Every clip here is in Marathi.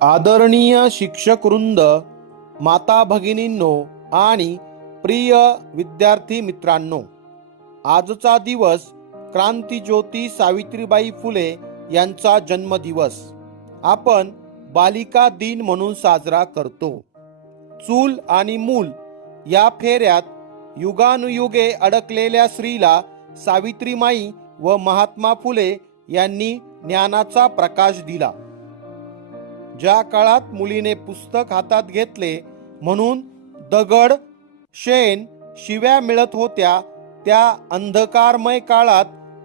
आदरणीय शिक्षक वृंद माता भगिनींनो आणि प्रिय विद्यार्थी मित्रांनो आजचा दिवस क्रांतीज्योती सावित्रीबाई फुले यांचा जन्मदिवस. आपण बालिका दिन म्हणून साजरा करतो. चूल आणि मूल या फेऱ्यात युगानुयुगे अडकलेल्या स्त्रीला सावित्रीमाई व महात्मा फुले यांनी ज्ञानाचा प्रकाश दिला. ज्या काळात मुलीने पुस्तक हातात घेतले म्हणून दगड शेण शिव्या मिळत होत्या त्या अंधकारमय काळात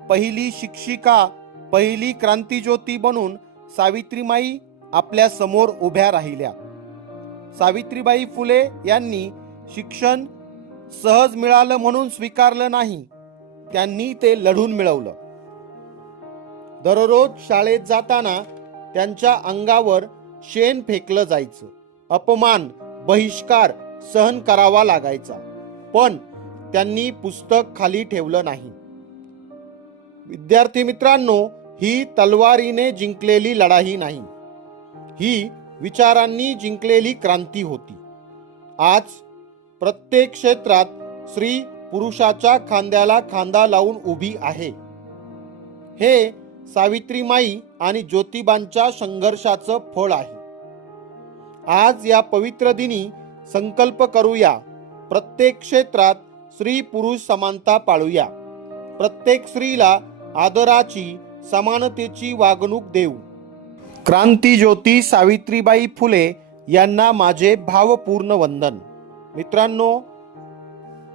पहिली शिक्षिका पहिली क्रांतीज्योती बनून सावित्रीमाई आपल्यासमोर उभ्या राहिल्या. सावित्रीबाई फुले यांनी शिक्षण सहज मिळालं म्हणून स्वीकारलं नाही त्यांनी ते लढून मिळवलं. दररोज शाळेत जाताना त्यांच्या अंगावर शेण फेकलं जायचं. अपमान बहिष्कार सहन करावा लागायचा. पण त्यांनी पुस्तक खाली ठेवलं नाही. विद्यार्थी मित्रांनो ही तलवारीने जिंकलेली लढाई नाही. ही विचारांनी जिंकलेली क्रांती होती. आज प्रत्येक क्षेत्रात स्त्री पुरुषाच्या खांद्याला खांदा लावून उभी आहे. हे सावित्रीमाई आणि ज्योतिबांच्या संघर्षाचं फळ आहे. आज या पवित्र दिनी संकल्प करूया. प्रत्येक क्षेत्रात स्त्री पुरुष समानता पाळूया. प्रत्येक स्त्रीला आदराची समानतेची वागणूक देऊ. क्रांती ज्योती सावित्रीबाई फुले यांना माझे भावपूर्ण वंदन. मित्रांनो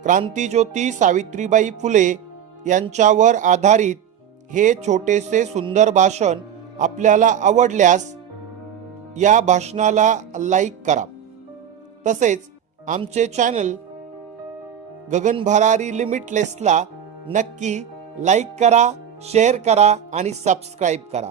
क्रांतीज्योती सावित्रीबाई फुले यांच्यावर आधारित हे छोटेसे सुंदर भाषण आपल्याला आवडल्यास या भाषणाला लाईक करा. तसेच आमचे चॅनल गगन भरारी लिमिटलेसला नक्की लाईक करा शेअर करा आणि सबस्क्राईब करा.